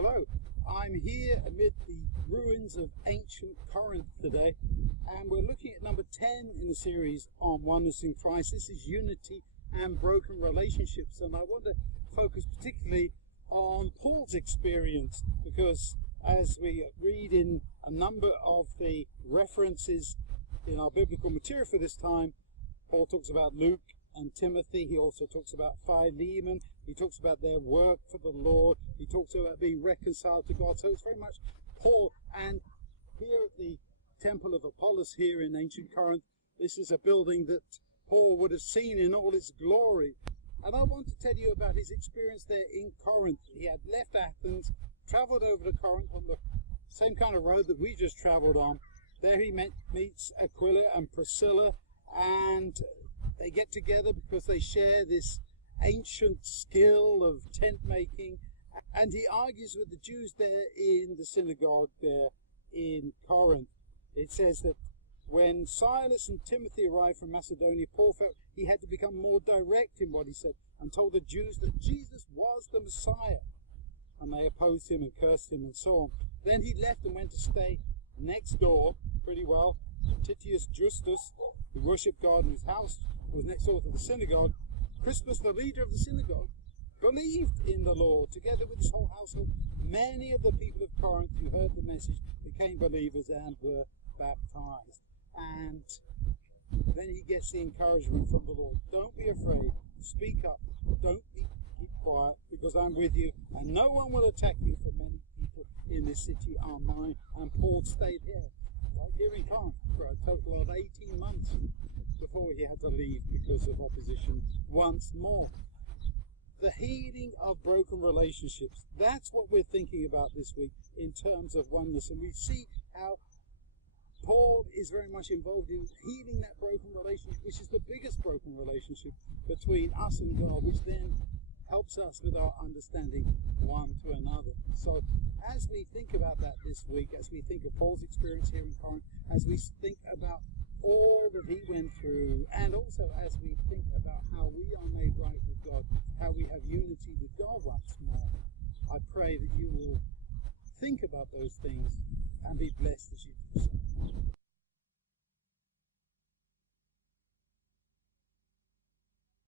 Hello, I'm here amid the ruins of ancient Corinth today, and we're looking at number 10 in the series on Oneness in Christ. This is unity and broken relationships, and I want to focus particularly on Paul's experience, because as we read in a number of the references in our biblical material for this time, Paul talks about Luke and Timothy. He also talks about Philemon. He talks about their work for the Lord. He talks about being reconciled to God. So it's very much Paul. And here at the Temple of Apollos here in ancient Corinth, this is a building that Paul would have seen in all its glory. And I want to tell you about his experience there in Corinth. He had left Athens, travelled over to Corinth on the same kind of road that we just travelled on. There he meets Aquila and Priscilla, and they get together because they share this ancient skill of tent making, and he argues with the Jews there in the synagogue there in Corinth. It says that when Silas and Timothy arrived from Macedonia, Paul felt he had to become more direct in what he said and told the Jews that Jesus was the Messiah, and they opposed him and cursed him and so on. Then he left and went to stay next door, pretty well. Titius Justus, who worshipped God in his house, was next door to the synagogue. Crispus, the leader of the synagogue, believed in the Lord together with his whole household. Many of the people of Corinth who heard the message became believers and were baptized. And then he gets the encouragement from the Lord. Don't be afraid. Speak up. Keep quiet, because I'm with you, and no one will attack you, for many people in this city are mine. And Paul stayed here, right here in Corinth, for a total of 18 months before he had to leave because of opposition once more. The healing of broken relationships. That's what we're thinking about this week in terms of oneness. And we see how Paul is very much involved in healing that broken relationship, which is the biggest broken relationship between us and God, which then helps us with our understanding one to another. So as we think about that this week, as we think of Paul's experience here in Corinth, as we think about all that he went through, and also as we think about how we are made right with God, how we have unity with God once more, I pray that you will think about those things and be blessed as you do so.